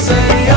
say